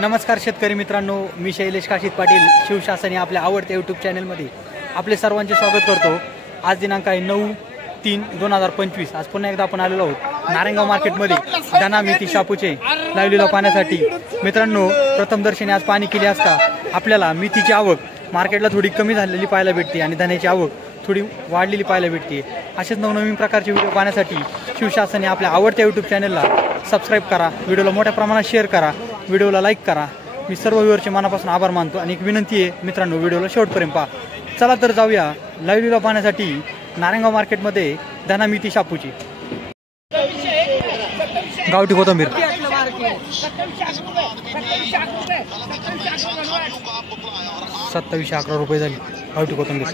नमस्कार शेतकरी मित्रांनो, मी शैलेश काशीत पाटील शिवशासनी आपल्या आवडत्या यूट्यूब चॅनलमध्ये आपले सर्वांचे स्वागत करतो। आज दिनांक आहे 9/3/2025। आज पुन्हा एकदा आपण आलेलो आहोत नारायणगाव मार्केटमध्ये दाना मेथी शापूचे लाईव्ह लिलाव पाहण्यासाठी। मित्रांनो, प्रथम दर्शनी आज पाणी केले असता आपल्याला मेथीची आवक मार्केटला थोडी कमी झालेली पाहायला भेटते आणि धान्याची आवक थोडी वाढलेली पाहायला भेटते। असेच नवनवीन प्रकारचे व्हिडिओ पाहण्यासाठी शिवशासनी आपल्या आवडत्या यूट्यूब चॅनलला सबस्क्राईब करा, व्हिडिओला मोठ्या प्रमाणात शेअर करा, व्हिडिओला लाईक करा। मी सर्व व्ह्यूअरचे मनापासून आभार मानतो आणि एक विनंती आहे मित्रांनो, व्हिडिओला शेवटपर्यंत पहा। चला तर जाऊया लाईव्ह लिलाव पाहण्यासाठी नारायणगाव मार्केटमध्ये दाना मेथी शापूची। गावठी कोथिंबीर 2711 रुपये झाली गावठी कोथिंबीर।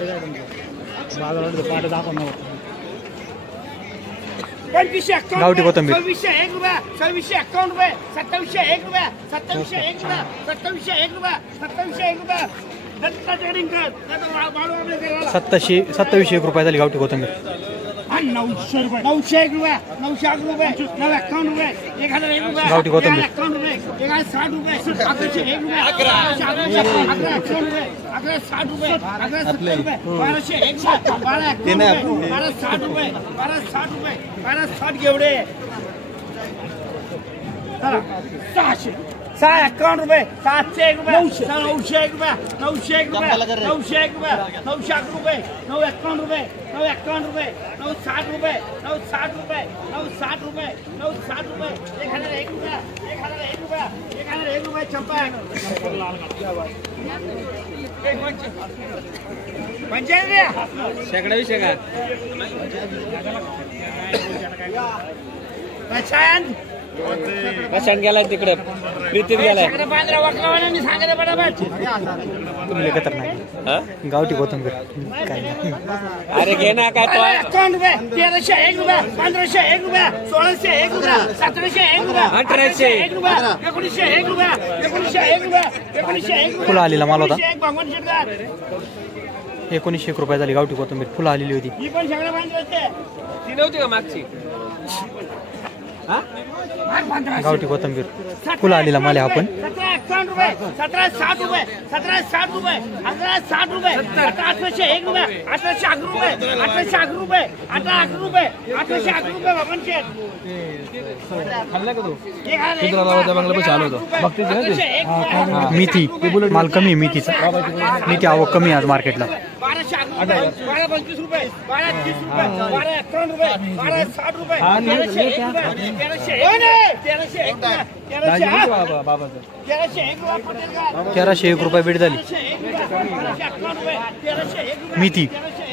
गावठी कोथिंबीर 2701 रुपये 2751 रुपये 2701 रुपये 2701 रुपये 2701 रुपये 2701 रुपये 2701 रुपये झाली गावठी कोथिंबीर। 900 रुपये 901 रुपये 901 रुपये 951 रुपये 1001 रुपये गावठी कोथिंबीर 51 रुपये 1060 रुपये 1101 रुपये 1160 रुपये 1160 रुपये 1201 रुपये 1260 रुपये 1260 घेवडे 600 651 रुपये 701 रुपये 901 रुपये 901 रुपये 901 रुपये 901 रुपये 951 रुपये 951 रुपये 960 रुपये 960 रुपये 960 रुपये 960 रुपये 1001 रुपये 1001 रुपये 1001 रुपये चंपा पंचायत शेकडा विषय का बसान गेला तिकडे प्रीती गेलाय तुम्ही लेखत नाही गावठी कोथिंबीर काय अरे घे ना काय 51 रुपये 1301 रुपये 1501 रुपये 1601 रुपये 1701 रुपये 1801 रुपये 1901 रुपये 1901 रुपये 1901 फुलं आलेला माल होता 1901 रुपये झाली गावठी कोथिंबीर। फुलं आलेली होती ही पण सगळं बांधले नव्हती का मागची गावठी कोथिंबीर फुलं आलेला माल आहे आपण 1751 रुपये 1760 रुपये 1760 रुपये 1860 रुपये 1801 रुपये 1811 रुपये 1811 रुपये 1811 रुपये 1811 रुपये बाबन शेठ खाल्ला का तू मेथी माल कमी आहे मेथीचा। मेथी आवक कमी आहे आज मार्केटला। 1225 रुपये 1230 रुपये 1251 रुपये 1260 रुपये 1301 रुपये बीड झाली मेथी।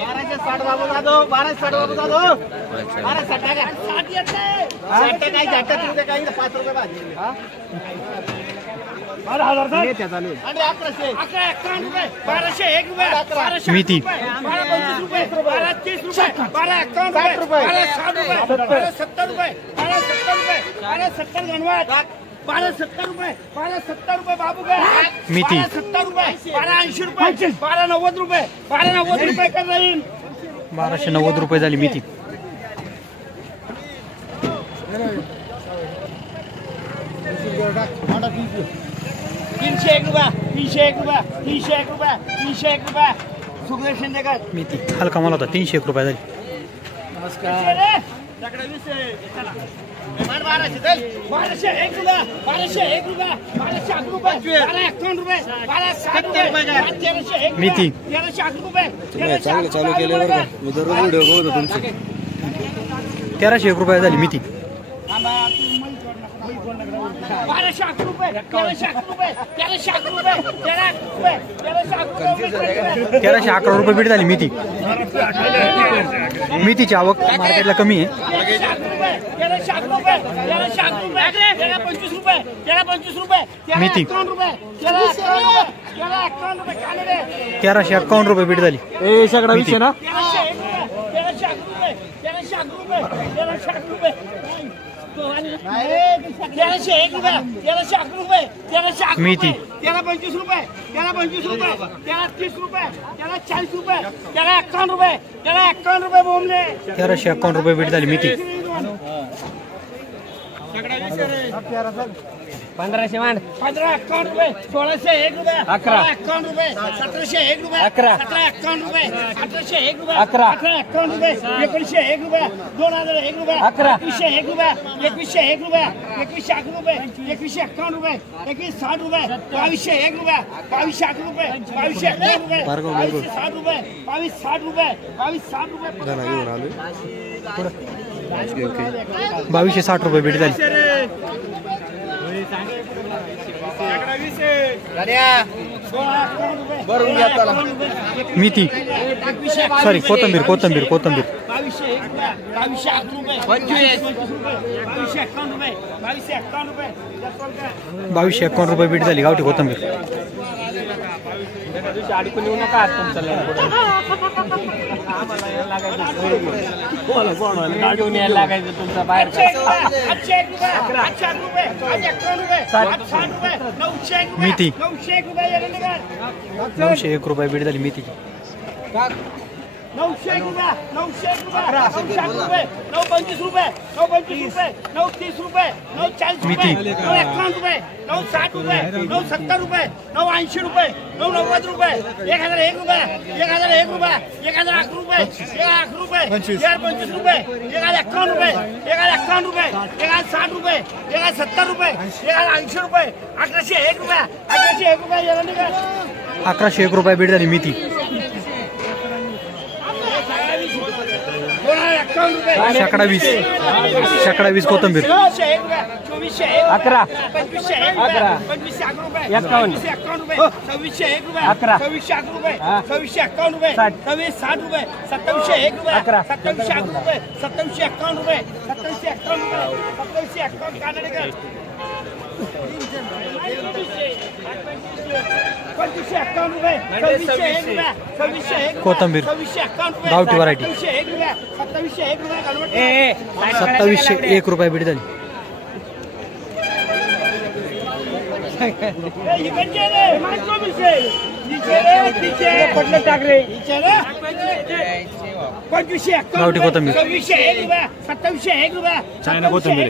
1260 बाबू जाधव 1260 बाबू जाधव 1260 का 60 येते 60 काही जातात तुझे काही 5 रुपये भाजी 12,000 येते चालू आणि 1151 रुपये 1201 रुपये 1200 मेथी 1225 रुपये 1230 रुपये 1251 रुपये 1260 रुपये 1270 रुपये 1270 रुपये 1270 गणवात 1270 रुपये 1270 रुपये बाबू का मेथी 1270 रुपये 1280 रुपये 1290 रुपये 1290 रुपये कर राहील 1290 रुपये झाली मेथी। 301 रुपये 301 रुपये 301 रुपये 301 रुपये सुखदेव शिंदेकर मेथी हलका माल होता 301 रुपये झाली। नमस्कार 1201 रुपये 1201 रुपये 1201 रुपये 1251 रुपये 1260 रुपये मेथी 1301 रुपये चांगलं चालू केल्यावर मी दररोज व्हिडिओ बघतो तुमचे। 1301 रुपये झाली मेथी। 1211 रुपये 1311 रुपये 1311 रुपये 1311 रुपये बीड झाली मेथी। मेथीची आवक मार्केटला कमी आहे। 25 रुपये 25 रुपये मेथी 1351 रुपये बीड झाली मेथी। 1301 रुपये 1301 रुपये 1301 मेथी 1325 रुपये 1325 रुपये 1330 रुपये 1340 रुपये 1351 रुपये 1351 रुपये बोंबले 1351 रुपये बीड झाली मेथी। 1500 मांड 1551 रुपये 1601 रुपये 1151 रुपये 1701 रुपये 11 1751 रुपये 1801 रुपये 11 1851 रुपये 1901 रुपये 2001 रुपये 11 2101 रुपये 2101 रुपये 2101 रुपये 2151 रुपये 2160 रुपये 2201 रुपये 2201 रुपये 2201 रुपये 2260 रुपये 2260 रुपये 2260 रुपये 2260 रुपये भेट झाली मेथी सॉरी कोथंबीर 2251 रुपये भेट झाली गावठी कोथंबीर अडकून येऊ नका तुमचं घेऊन यायला लागायचं तुमचा बाहेर मेथी 901 रुपये भेट झाली मेथीची 901 रुपये 925 रुपये 925 रुपये 930 रुपये 940 मेथी. रुपये 951 रुपये 960 रुपये 970 रुपये 980 रुपये 990 रुपये 1001 रुपये 1001 रुपये 1001 रुपये 1001 रुपये 1025 रुपये 1051 रुपये 1051 रुपये 1060 रुपये 1070 रुपये 1080 रुपये 1801 रुपये 1801 रुपये 1101 रुपये भेट झाली मेथी 1120 कोथंबीर 11 कोथंबीर गावठी व्हरायटी 2701 रुपये भेट झाली गावठी कोथंबीर चायना कोथंबीर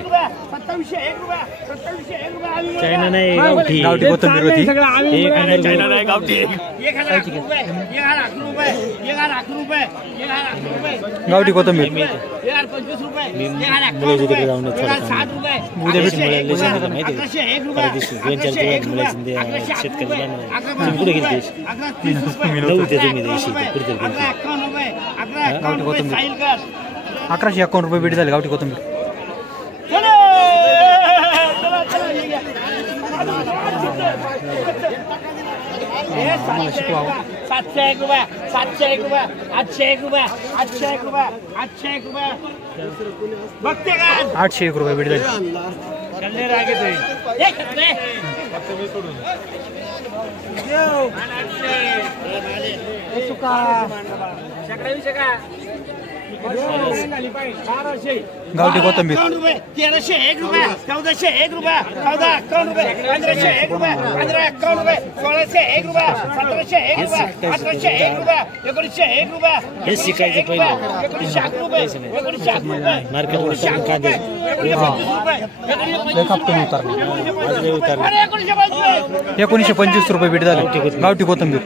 चायना नाही गावठी गावठी कोथंबीर होती चायना नाही गावठी गावठी कोथंबीर गावठी कोथंबीर 1151 रुपये भेट झाली गावठी कोथंबीर सातशे एक रुपये 801 रुपये 801 रुपये बघते का 801 रुपये भेट झाली गावठी कोथंबीर 1301 रुपये 1401 रुपये 1451 रुपये 1501 रुपये 1551 रुपये 1601 रुपये 1701 रुपये 1801 रुपये 1901 रुपये हे शिकायचं पहिलं 1901 रुपये 1901 रुपये मार्केटवर टाकून का दे उतरली 1925 रुपये भेट झाली गावठी कोथंबीर